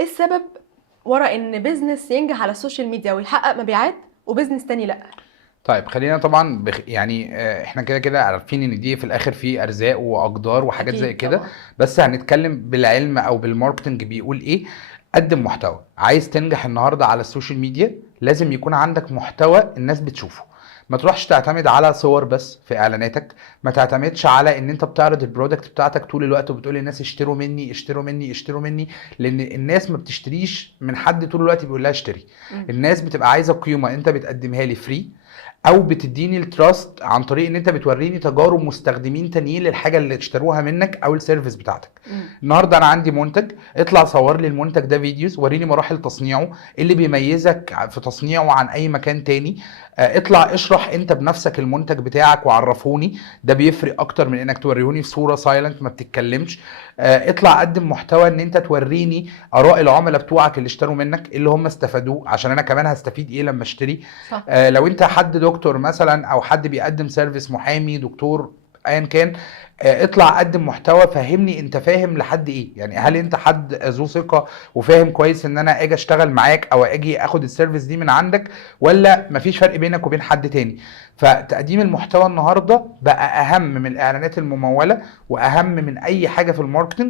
ايه السبب ورا ان بيزنس ينجح على السوشيال ميديا ويحقق مبيعات وبيزنس تاني لا؟ طيب خلينا طبعا يعني احنا كده كده عارفين ان دي في الاخر في ارزاق واقدار وحاجات زي اكيد كده. طبعا. بس هنتكلم بالعلم او بالماركتنج بيقول ايه. قدم محتوى. عايز تنجح النهارده على السوشيال ميديا لازم يكون عندك محتوى الناس بتشوفه. ما تروحش تعتمد على صور بس في اعلاناتك. ما تعتمدش على ان انت بتعرض البرودكت بتاعتك طول الوقت وبتقول للناس اشتروا مني اشتروا مني اشتروا مني. لان الناس ما بتشتريش من حد طول الوقت بيقول لها اشتري. مم. الناس بتبقى عايزه قيمه انت بتقدمها لي فري، او بتديني التراست عن طريق ان انت بتوريني تجارب مستخدمين تانيين للحاجه اللي اشتروها منك او السيرفيس بتاعتك. مم. النهارده انا عندي منتج، اطلع صور لي المنتج ده فيديوز، وريني مراحل تصنيعه، ايه اللي بيميزك في تصنيعه عن اي مكان تاني. اطلع اشرح انت بنفسك المنتج بتاعك وعرفوني. ده بيفرق اكتر من انك توريهوني في صوره سايلنت ما بتتكلمش. اطلع قدم محتوى ان انت توريني اراء العملاء بتوعك اللي اشتروا منك، ايه اللي هم استفادوه عشان انا كمان هستفيد ايه لما اشتري. صح. لو انت حد دكتور مثلا او حد بيقدم سيرفيس، محامي، دكتور، ايا كان، اطلع قدم محتوى فهمني انت فاهم لحد ايه. يعني هل مم. انت حد ذو ثقه وفاهم كويس ان انا اجي اشتغل معاك او اجي اخد السيرفيس دي من عندك، ولا مفيش فرق بينك وبين حد تاني. فتقديم المحتوى النهارده بقى اهم من الاعلانات المموله واهم من اي حاجه في الماركتنج.